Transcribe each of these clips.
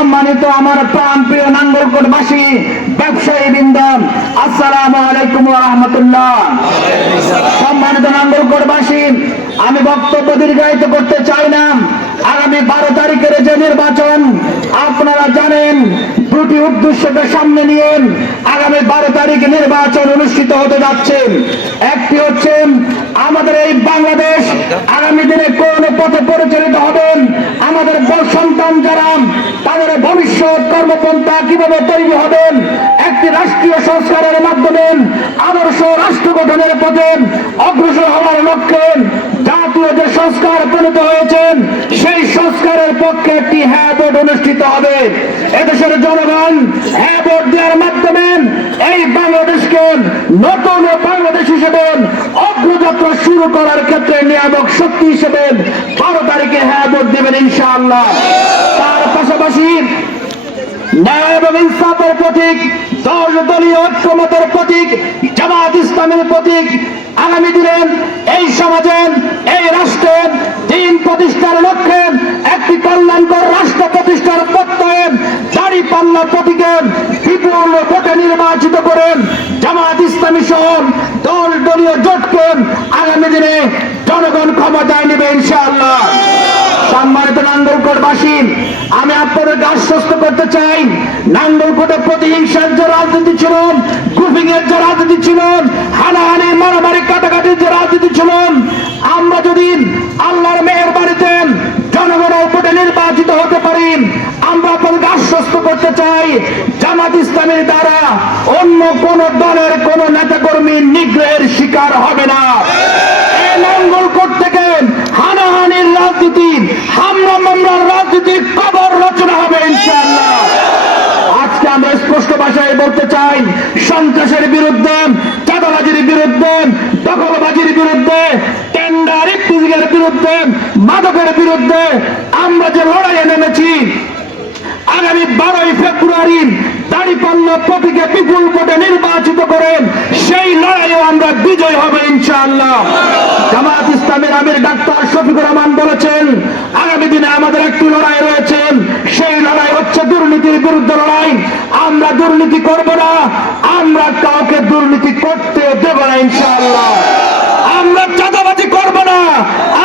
সম্মানিত আমার প্রাণপ্রিয় নাঙ্গলকোটবাসী ব্যবসায়ী বৃন্দ, আসসালামু আলাইকুম ওয়া রাহমাতুল্লাহ। সম্মানিত নাঙ্গলকোটবাসী, আমি বক্তব্য দীর্ঘায়িত করতে চাই না। আগামী 12 তারিখের যে নির্বাচন আপনারা জানেন, দুটি উদ্দেশ্যকে সামনে নিয়ে আগামী 12 তারিখে নির্বাচন অনুষ্ঠিত হতে যাচ্ছে। একটি হচ্ছে আমাদের এই বাংলাদেশ আগামী দিনে কোন পথে পরিচালিত হবেন, আমাদের সন্তান যারা তাদের ভবিষ্যৎ কর্মপন্থা কিভাবে তৈরি হবেন, একটি রাষ্ট্রীয় সংস্কারের মাধ্যমে আদর্শ রাষ্ট্র গঠনের পথে অগ্রসর হওয়ার লক্ষ্যে জাতীয় যে সংস্কার প্রণীত হয়েছেন সেই সংস্কারের পক্ষে একটি হ্যাঁ ভোট অনুষ্ঠিত হবে। এদেশের জনগণ হ্যাঁ ভোট দেওয়ার মাধ্যমে এই বাংলাদেশকে নতুন বাংলাদেশ হিসেবে অগ্রযাত্রা শুরু করার ক্ষেত্রে নিয়ামক শক্তি হিসেবে 12 তারিখে হ্যাঁ ভোট দেবেন ইনশাআল্লাহ। তার পাশাপাশি ন্যায় এবং ইনসাফের প্রতীক, 10 দলীয় ঐক্যমতের প্রতীক, জামাত ইসলামের প্রতীক, আগামী দিনে এই সমাজের এই রাষ্ট্রের দিন প্রতিষ্ঠার লক্ষ্যে একটি কল্যাণকর রাষ্ট্র প্রতিষ্ঠার প্রত্যয়ে দাঁড়িপাল্লা প্রতীকে বিপুল ভোটে নির্বাচিত করেন জামাত ইসলামী সহ 10 দলীয় জোটকে আগামী দিনে জনগণ ক্ষমতায় নেবে ইনশাআল্লাহ। সম্মানিত নাঙ্গলকোটবাসী, আমি আপনাদেরকে আশ্বস্ত করতে চাই, নাঙ্গলকোটে প্রতিহিংসার যে রাজনীতি ছিল, গ্রুপিং এর যে রাজনীতি ছিল, হানাহানি মারামারি কাটাকাটির যে রাজনীতি ছিল, আমরা যদি আল্লাহর মেহেরবানিতে জনগণের ভোটে নির্বাচিত হতে পারি, আমরা আপনাদেরকে আশ্বস্ত করতে চাই, জামাত ইসলামের দ্বারা অন্য কোন দলের কোন নেতাকর্মী নিগ্রহের শিকার হবে না। এই নাঙ্গলকোট থেকে হানাহানির রাজনীতি, হামলা মামলার রাজনীতির কবর রচনা হবে ইনশাআল্লাহ। আজকে আমরা স্পষ্ট ভাষায় বলতে চাই, সন্ত্রাসের বিরুদ্ধে, চাঁদাবাজির বিরুদ্ধে, দখলবাজির বিরুদ্ধে, টেন্ডার ইফতিজিংয়ের বিরুদ্ধে, মাদকের বিরুদ্ধে আমরা যে লড়াইয়ে নেমেছি, আগামী 12 ফেব্রুয়ারি দাঁড়িপাল্লা প্রতীকে বিপুল ভোটে নির্বাচিত করেন সেই লড়াইয়ে আমরা বিজয় হবে ইনশাআল্লাহ। জামাত ইসলামের আমির ডাক্তার শফিকুর রহমান বলেছেন, আগামী দিনে আমাদের একটি লড়াই রয়েছে, সেই লড়াই হচ্ছে দুর্নীতির বিরুদ্ধে লড়াই। আমরা দুর্নীতি করব না, আমরা কাউকে দুর্নীতি করতে দেব না ইনশাআল্লাহ। আমরা চাঁদাবাজি করব না,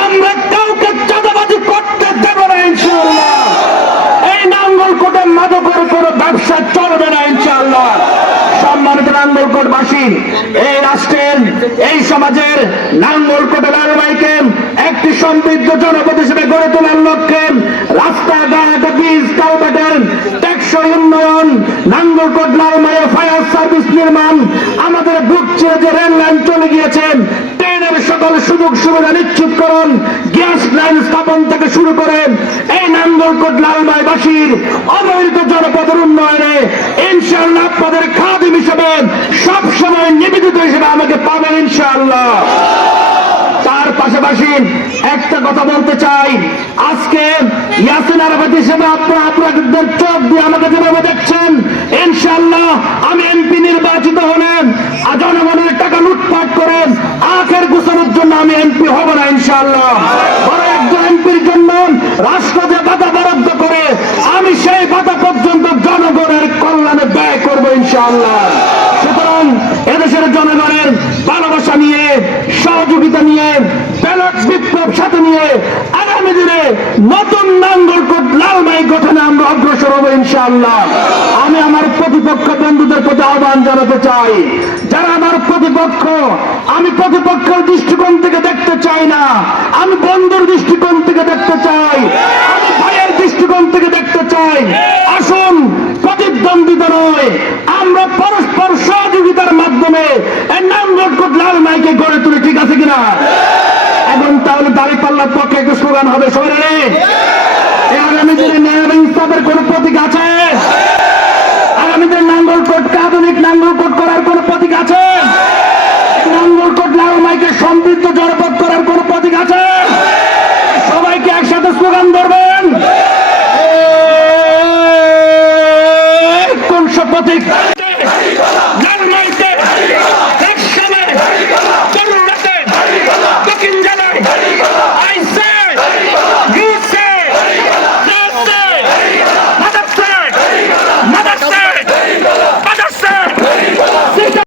আমরা কাউকে চাঁদাবাজি করতে দেব না ইনশাআল্লাহ। এই নাঙ্গলকোটে মাদকের কোনো ব্যবসা চলবে না ইনশাআল্লাহ। সম্মানিত নাঙ্গলকোটবাসী, এই রাষ্ট্রের এই সমাজের নাঙ্গলকোটে লালমাইকে একটি সমৃদ্ধ জনপদ হিসেবে গড়ে তোলার লক্ষ্যে রাস্তাঘাট, ব্রিজ, কালভার্টের টেকসই উন্নয়ন, নাঙ্গলকোট লালমাইয়ে ফায়ার সার্ভিস নির্মাণ, আমাদের বুক চিরে যে রেল লাইন চলে গিয়েছেন, ট্রেনের সকল সুযোগ সুবিধা নিশ্চিতকরণ, গ্যাস লাইন স্থাপন থেকে শুরু করেন এই নাঙ্গলকোট লালমাইবাসীর অবহেলিত জনপদের উন্নয়নে ইনশাআল্লাহ আপনাদের খাদিম হিসেবে সবসময় নিবেদিত হিসেবে আমাকে পাবেন ইনশাআল্লাহ। তার পাশাপাশি একটা কথা বলতে চাই, আজকে ইয়াসিন আরাফাত হিসেবে আপনাদের চোখ দিয়ে আমাকে যেভাবে দেখছেন, ইনশাআল্লাহ আমি এমপি নির্বাচিত হলেন আর জনগণের টাকা লুটপাট করেন আখের গুছানোর জন্য আমি এমপি হব না ইনশাআল্লাহ। বড় একজন এমপির জন্য রাষ্ট্র যে বাধা বরাদ্দ করে আমি সেই বাধা পর্যন্ত জনগণের কল্যাণে ব্যয় করবো ইনশাআল্লাহ। সুতরাং এদেশের জনগণের ভালোবাসা নিয়ে, সহযোগিতা নিয়ে, ব্যালট বিপ্লব সাথে নিয়ে আগামী দিনে নতুন নাঙ্গলকোট লালমাই গঠনে আমরা অগ্রসর হবো ইনশাআল্লাহ। আমি আমার প্রতিপক্ষ বন্ধুদের প্রতি আহ্বান জানাতে চাই, যারা আমার প্রতিপক্ষ, আমি প্রতিপক্ষের দৃষ্টিকোণ থেকে দেখতে চাই না, আমি বন্ধুর দৃষ্টিকোণ থেকে দেখতে চাই, আমি ভাইয়ের দৃষ্টিকোণ থেকে দেখতে চাই। আসুন প্রতিদ্বন্দ্বিতা নয়, আমরা পরস্পর সহযোগিতার মাধ্যমে এই নাঙ্গলকোট লালমাইকে গড়ে তুলি, ঠিক আছে কিনা? এখন তাহলে দাঁড়িপাল্লার পক্ষে একটু স্লোগান হবে, শহরে আগামী দিনে ন্যায় এবং ইনসাফের কোন প্রতীক আছে? আগামী দিনে নাঙ্গলকোটকে আধুনিক নাঙ্গলকোট করার কোন প্রতীক আছে? নাঙ্গলকোট লালমাইকে সমৃদ্ধ জনপদ করার কোন প্রতীক আছে? সবাইকে একসাথে স্লোগান ধরবেন, কোন সব প্রতীক?